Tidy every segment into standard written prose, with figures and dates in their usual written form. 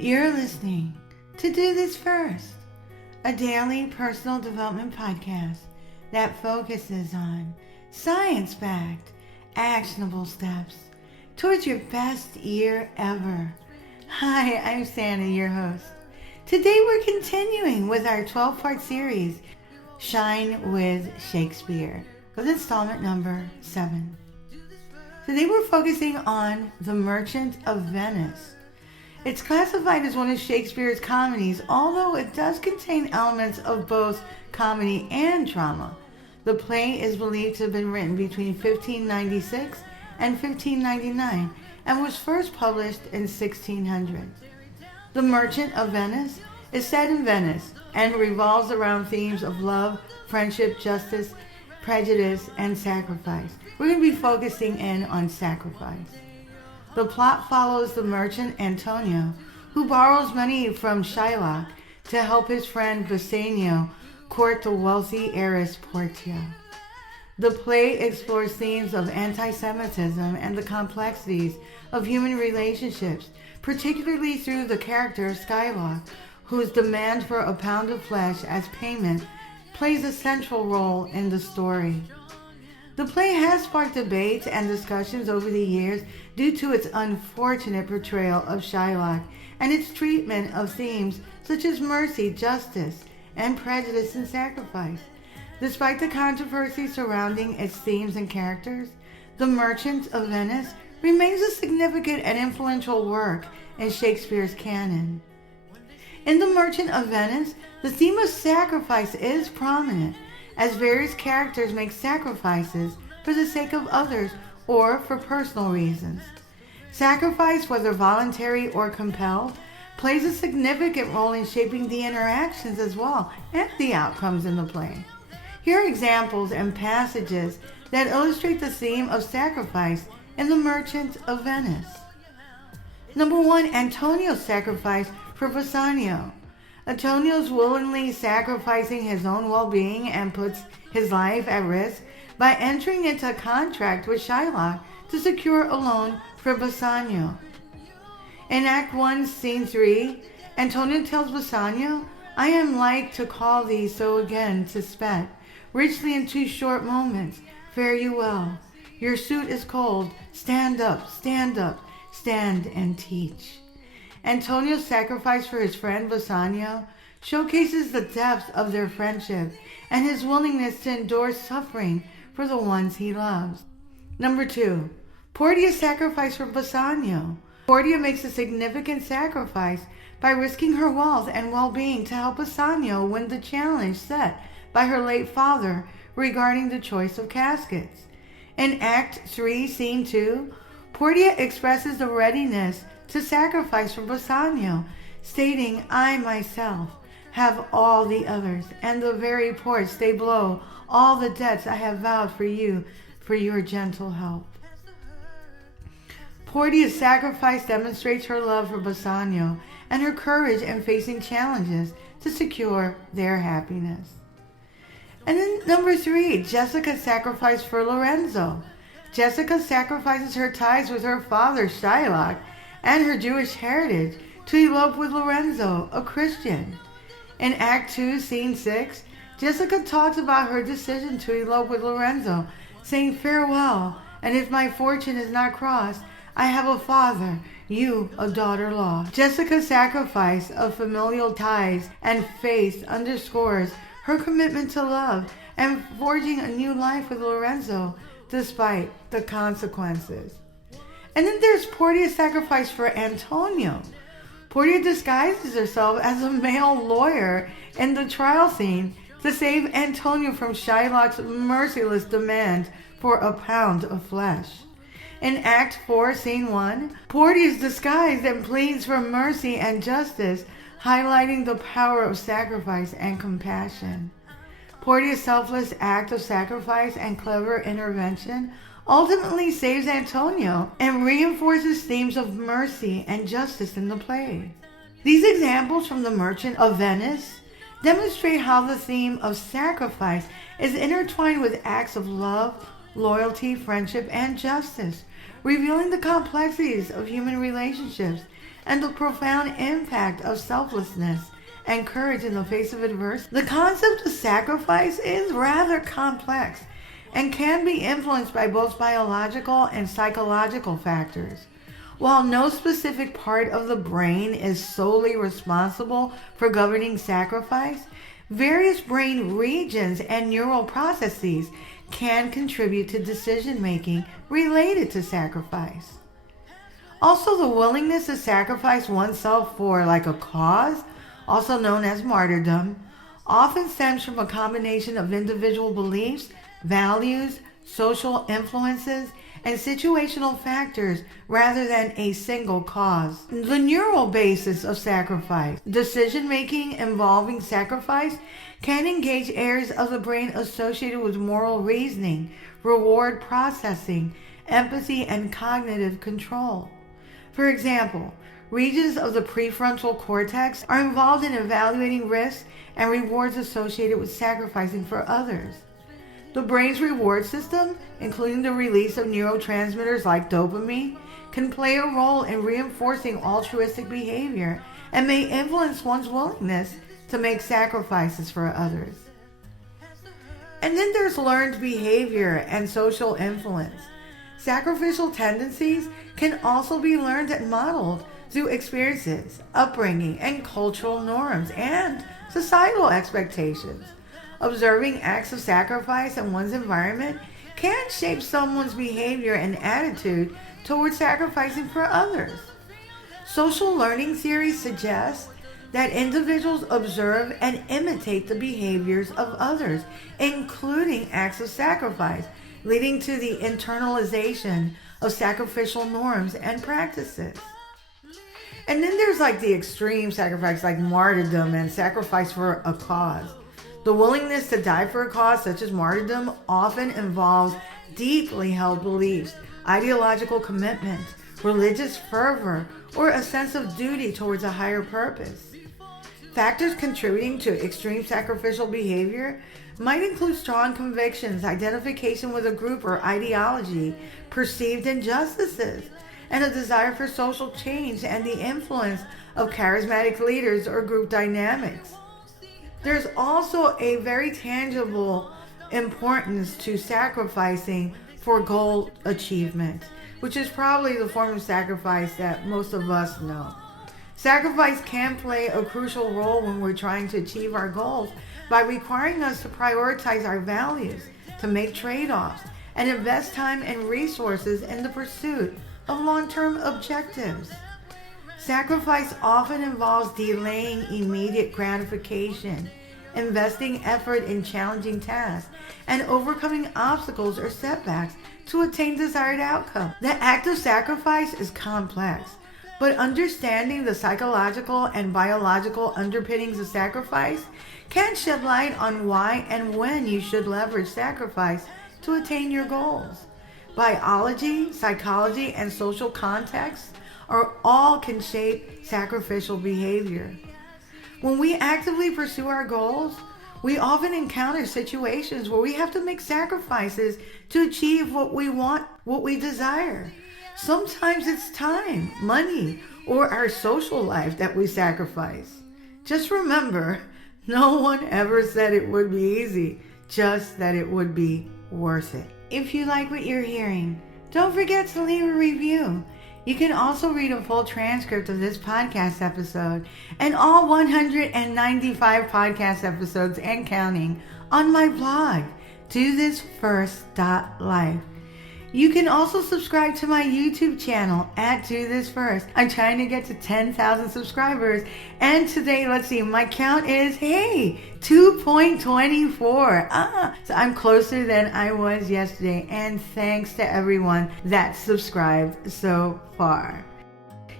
You're listening to Do This First, a daily personal development podcast that focuses on science-backed, actionable steps towards your best year ever. Hi, I'm Sandy, your host. Today we're continuing with our 12-part series, Shine with Shakespeare, with installment number 7. Today we're focusing on The Merchant of Venice. It's classified as one of Shakespeare's comedies, although it does contain elements of both comedy and drama. The play is believed to have been written between 1596 and 1599 and was first published in 1600. The Merchant of Venice is set in Venice and revolves around themes of love, friendship, justice, prejudice, and sacrifice. We're going to be focusing in on sacrifice. The plot follows the merchant Antonio, who borrows money from Shylock to help his friend Bassanio court the wealthy heiress Portia. The play explores themes of anti-Semitism and the complexities of human relationships, particularly through the character of Shylock, whose demand for a pound of flesh as payment plays a central role in the story. The play has sparked debates and discussions over the years due to its unfortunate portrayal of Shylock and its treatment of themes such as mercy, justice, and prejudice and sacrifice. Despite the controversy surrounding its themes and characters, The Merchant of Venice remains a significant and influential work in Shakespeare's canon. In The Merchant of Venice, the theme of sacrifice is prominent, as various characters make sacrifices for the sake of others or for personal reasons. Sacrifice, whether voluntary or compelled, plays a significant role in shaping the interactions as well and the outcomes in the play. Here are examples and passages that illustrate the theme of sacrifice in The Merchant of Venice. Number 1, Antonio's sacrifice for Bassanio. Antonio's willingly sacrificing his own well-being and puts his life at risk by entering into a contract with Shylock to secure a loan for Bassanio. In Act 1, Scene 3, Antonio tells Bassanio, "I am like to call thee so again to spet, richly in 2 short moments, fare you well. Your suit is cold, stand up, stand and teach." Antonio's sacrifice for his friend Bassanio showcases the depth of their friendship and his willingness to endure suffering for the ones he loves. Number 2, Portia's sacrifice for Bassanio. Portia makes a significant sacrifice by risking her wealth and well-being to help Bassanio win the challenge set by her late father regarding the choice of caskets. In Act 3, Scene 2, Portia expresses the readiness to sacrifice for Bassanio, stating, "I myself have all the others, and the very ports they blow all the debts I have vowed for you for your gentle help." Portia's sacrifice demonstrates her love for Bassanio and her courage in facing challenges to secure their happiness. And then number 3, Jessica's sacrifice for Lorenzo. Jessica sacrifices her ties with her father, Shylock, and her Jewish heritage to elope with Lorenzo, a Christian. In Act 2, Scene 6, Jessica talks about her decision to elope with Lorenzo, saying, "Farewell, and if my fortune is not crossed, I have a father, you a daughter-in-law." Jessica's sacrifice of familial ties and faith underscores her commitment to love and forging a new life with Lorenzo despite the consequences. And then there's Portia's sacrifice for Antonio. Portia disguises herself as a male lawyer in the trial scene to save Antonio from Shylock's merciless demand for a pound of flesh. In Act 4, Scene 1, Portia is disguised and pleads for mercy and justice, highlighting the power of sacrifice and compassion. Portia's selfless act of sacrifice and clever intervention ultimately saves Antonio and reinforces themes of mercy and justice in the play. These examples from The Merchant of Venice demonstrate how the theme of sacrifice is intertwined with acts of love, loyalty, friendship, and justice, revealing the complexities of human relationships and the profound impact of selflessness and courage in the face of adversity. The concept of sacrifice is rather complex and can be influenced by both biological and psychological factors. While no specific part of the brain is solely responsible for governing sacrifice, various brain regions and neural processes can contribute to decision-making related to sacrifice. Also, the willingness to sacrifice oneself for a cause, also known as martyrdom, often stems from a combination of individual beliefs, values, social influences, and situational factors rather than a single cause. The neural basis of sacrifice. Decision-making involving sacrifice can engage areas of the brain associated with moral reasoning, reward processing, empathy, and cognitive control. For example, regions of the prefrontal cortex are involved in evaluating risks and rewards associated with sacrificing for others. The brain's reward system, including the release of neurotransmitters like dopamine, can play a role in reinforcing altruistic behavior and may influence one's willingness to make sacrifices for others. And then there's learned behavior and social influence. Sacrificial tendencies can also be learned and modeled through experiences, upbringing, and cultural norms and societal expectations. Observing acts of sacrifice in one's environment can shape someone's behavior and attitude towards sacrificing for others. Social learning theory suggests that individuals observe and imitate the behaviors of others, including acts of sacrifice, leading to the internalization of sacrificial norms and practices. And then there's the extreme sacrifice, like martyrdom and sacrifice for a cause. The willingness to die for a cause, such as martyrdom, often involves deeply held beliefs, ideological commitment, religious fervor, or a sense of duty towards a higher purpose. Factors contributing to extreme sacrificial behavior might include strong convictions, identification with a group or ideology, perceived injustices, and a desire for social change and the influence of charismatic leaders or group dynamics. There's also a very tangible importance to sacrificing for goal achievement, which is probably the form of sacrifice that most of us know. Sacrifice can play a crucial role when we're trying to achieve our goals by requiring us to prioritize our values, to make trade-offs, and invest time and resources in the pursuit of long-term objectives. Sacrifice often involves delaying immediate gratification, investing effort in challenging tasks, and overcoming obstacles or setbacks to attain desired outcomes. The act of sacrifice is complex, but understanding the psychological and biological underpinnings of sacrifice can shed light on why and when you should leverage sacrifice to attain your goals. Biology, psychology, and social contexts all can shape sacrificial behavior. When we actively pursue our goals, we often encounter situations where we have to make sacrifices to achieve what we want, what we desire. Sometimes it's time, money, or our social life that we sacrifice. Just remember, no one ever said it would be easy, just that it would be worth it. If you like what you're hearing, don't forget to leave a review. You can also read a full transcript of this podcast episode and all 195 podcast episodes and counting on my blog, DoThisFirst.life. You can also subscribe to my YouTube channel at Do This First. I'm trying to get to 10,000 subscribers, and today, my count is, 2.24. So I'm closer than I was yesterday, and thanks to everyone that subscribed so far.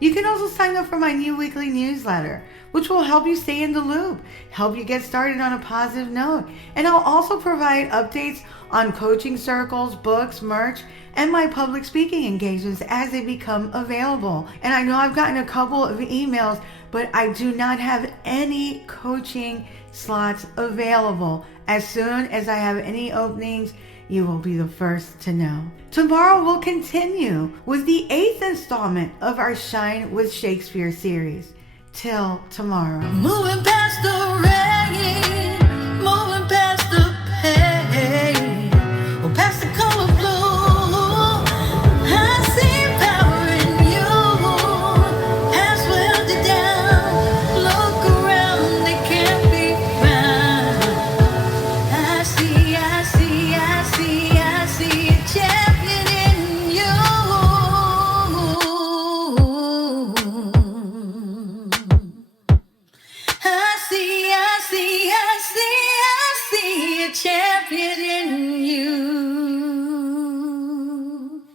You can also sign up for my new weekly newsletter, which will help you stay in the loop, help you get started on a positive note. And I'll also provide updates on coaching circles, books, merch, and my public speaking engagements as they become available. And I know I've gotten a couple of emails, but I do not have any coaching slots available. As soon as I have any openings, you will be the first to know. Tomorrow we'll continue with the 8th installment of our Shine with Shakespeare series. Till tomorrow. Moving past the rain, moving past the pain, or past the color blue. I see power in you. Has welded down. Look around, it can't be found. I see a champion in you. I see a champion in